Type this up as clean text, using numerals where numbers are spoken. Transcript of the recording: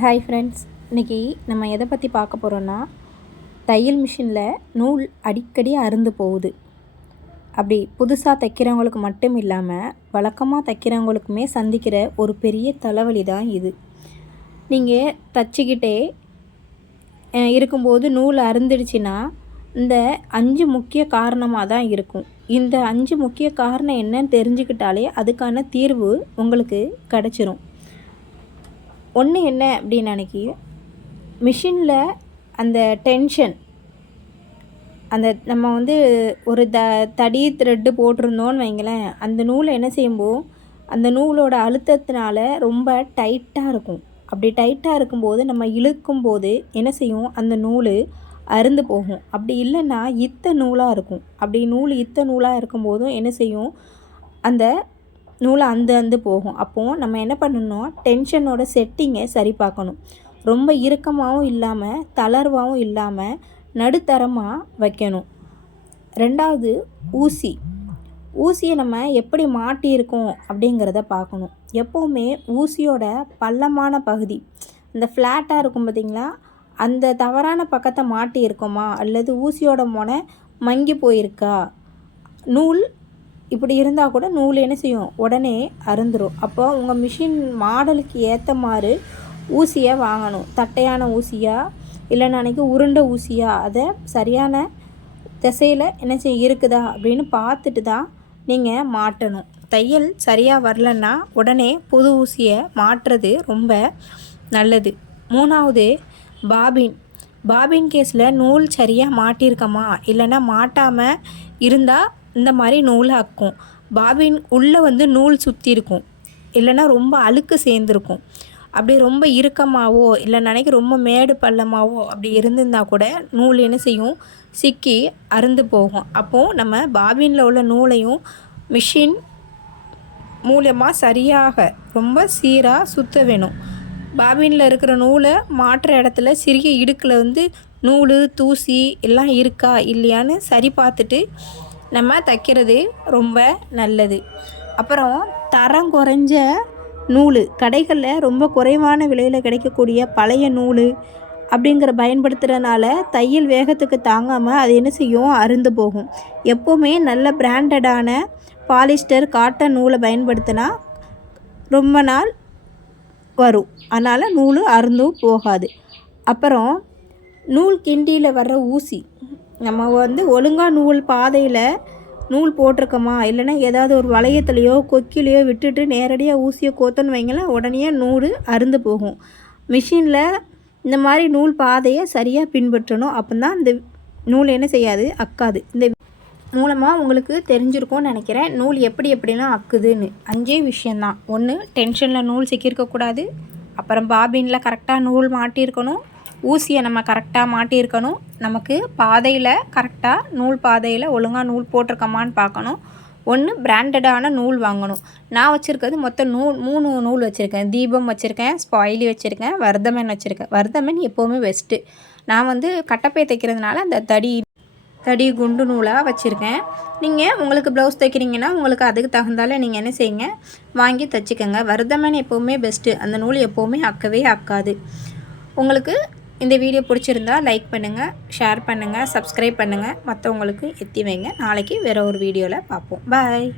Hi friends, இன்றைக்கி நம்ம எதை பற்றி பார்க்க போகிறோன்னா, தையல் மிஷினில் நூல் அடிக்கடி அறுந்து போகுது. அப்படி புதுசாக தைக்கிறவங்களுக்கு மட்டும் இல்லாமல் வழக்கமாக தைக்கிறவங்களுக்குமே சந்திக்கிற ஒரு பெரிய தலைவலி தான் இது. நீங்கள் தச்சுக்கிட்டே இருக்கும்போது நூல் அறுந்துடுச்சுன்னா இந்த 5 முக்கிய காரணமாக தான் இருக்கும். இந்த 5 முக்கிய காரணம் என்னன்னு தெரிஞ்சுக்கிட்டாலே அதுக்கான தீர்வு உங்களுக்கு கிடச்சிரும். ஒன்று என்ன அப்படின்னு நினைக்கி, மிஷினில் அந்த டென்ஷன், அந்த நம்ம ஒரு தடி த்ரெட்டு போட்டிருந்தோன்னு வைங்களேன், அந்த நூலை என்ன செய்யும்போது அந்த நூலோட அழுத்தத்தினால ரொம்ப டைட்டாக இருக்கும். அப்படி டைட்டாக இருக்கும்போது நம்ம இழுக்கும்போது என்ன செய்யும், அந்த நூல் அறுந்து போகும். அப்படி இல்லைன்னா இத்த நூலாக இருக்கும். அப்படி நூல் இத்த நூலாக இருக்கும்போதும் என்ன செய்யும், அந்த நூலை அந்து போகும். அப்போது நம்ம என்ன பண்ணணும், டென்ஷனோட செட்டிங்கை சரி பார்க்கணும். ரொம்ப இறுக்கமாகவும் இல்லாமல் தளர்வாகவும் இல்லாமல் நடுத்தரமாக வைக்கணும். ரெண்டாவது, ஊசியை நம்ம எப்படி மாட்டியிருக்கோம் அப்படிங்கிறத பார்க்கணும். எப்போவுமே ஊசியோட பள்ளமான பகுதி, இந்த ஃப்ளாட்டாக இருக்கும் பார்த்திங்களா, அந்த தவறான பக்கத்தை மாட்டியிருக்கோமா அல்லது ஊசியோட முனை மங்கி போயிருக்கா, நூல் இப்படி இருந்தால் கூட நூல் என்ன செய்யும், உடனே அறுந்துடும். அப்போ உங்கள் மிஷின் மாடலுக்கு ஏற்ற மாதிரி ஊசியை வாங்கணும். தட்டையான ஊசியாக இல்லைன்னா அன்றைக்கி உருண்டை ஊசியாக, அதை சரியான திசையில் என்ன செய்ய இருக்குதா அப்படின்னு பார்த்துட்டு தான் நீங்கள் மாட்டணும். தையல் சரியாக வரலன்னா உடனே புது ஊசியை மாட்டுறது ரொம்ப நல்லது. மூணாவது, பாபின் கேஸில் நூல் சரியாக மாட்டியிருக்கமா இல்லைன்னா மாட்டாமல் இருந்தால் இந்த மாதிரி நூல் அக்கும். பாபின் உள்ளே நூல் சுற்றி இருக்கும், இல்லைன்னா ரொம்ப அழுக்கு சேர்ந்துருக்கும். அப்படி ரொம்ப இறுக்கமாகவோ இல்லை நினைக்க ரொம்ப மேடு பள்ளமாகவோ அப்படி இருந்திருந்தால் கூட நூல் என்ன செய்யும், சிக்கி அறுந்து போகும். அப்போது நம்ம பாபினில் உள்ள நூலையும் மிஷின் மூலமாக சரியாக ரொம்ப சீராக சுற்ற வேணும். பாபினில் இருக்கிற நூலை மாட்டுற இடத்துல சிறிய இடுக்கில் நூல் தூசி எல்லாம் இருக்கா இல்லையான்னு சரி பார்த்துட்டு நம்ம தைக்கிறது ரொம்ப நல்லது. அப்புறம் தரம் குறைஞ்ச நூல், கடைகளில் ரொம்ப குறைவான விலையில் கிடைக்கக்கூடிய பழைய நூல் அப்படிங்கிற பயன்படுத்துகிறனால தையல் வேகத்துக்கு தாங்காமல் அது என்ன செய்யும், அறுந்து போகும். எப்போவுமே நல்ல பிராண்டடான பாலிஸ்டர் காட்டன் நூலை பயன்படுத்தினா ரொம்ப நாள் வரும், அதனால் நூல் அறுந்தும் போகாது. அப்புறம் நூல் கிண்டியில் வர்ற ஊசி, நம்ம ஒழுங்காக நூல் பாதையில் நூல் போட்டிருக்கோமா இல்லைன்னா ஏதாவது ஒரு வளையத்துலையோ கொக்கிலையோ விட்டுட்டு நேரடியாக ஊசியை கோத்தன்னு வைங்களேன், உடனே நூல் அறுந்து போகும். மிஷினில் இந்த மாதிரி நூல் பாதையை சரியாக பின்பற்றணும். அப்போ தான் இந்த நூல் என்ன செய்யாது, அக்காது. இந்த மூலமாக உங்களுக்கு தெரிஞ்சிருக்கும்னு நினைக்கிறேன் நூல் எப்படிலாம் அக்குதுன்னு. 5 விஷயந்தான். 1, டென்ஷனில் நூல் சிக்கியிருக்கக்கூடாது. அப்புறம் பாபினில் கரெக்டாக நூல் மாட்டியிருக்கணும். ஊசியை நம்ம கரெக்டாக மாட்டியிருக்கணும். நமக்கு பாதையில் கரெக்டாக நூல் பாதையில் ஒழுங்காக நூல் போட்டிருக்கோமான்னு பார்க்கணும். 1, பிராண்டடான நூல் வாங்கணும். நான் வச்சுருக்கிறது மொத்தம் 3 நூல் வச்சுருக்கேன். தீபம் வச்சுருக்கேன், ஸ்பாயிலி வச்சுருக்கேன், வர்தமன் வச்சுருக்கேன். வர்தமன் எப்போவுமே பெஸ்ட்டு. நான் கட்டப்பை தைக்கிறதுனால அந்த தடி குண்டு நூலாக வச்சுருக்கேன். நீங்கள் உங்களுக்கு ப்ளவுஸ் தைக்கிறீங்கன்னா உங்களுக்கு அதுக்கு தகுந்தால நீங்கள் என்ன செய்யுங்க, வாங்கி தைச்சிக்கோங்க. வர்தமன் எப்போவுமே பெஸ்ட்டு. அந்த நூல் எப்போவுமே அக்கவே அக்காது. உங்களுக்கு இந்த வீடியோ பிடிச்சிருந்தா லைக் பண்ணுங்கள், ஷேர் பண்ணுங்கள், சப்ஸ்கிரைப் பண்ணுங்கள், மற்றவங்களுக்கு எத்தி வைங்க. நாளைக்கு வேறு ஒரு வீடியோவில் பார்ப்போம். பாய்.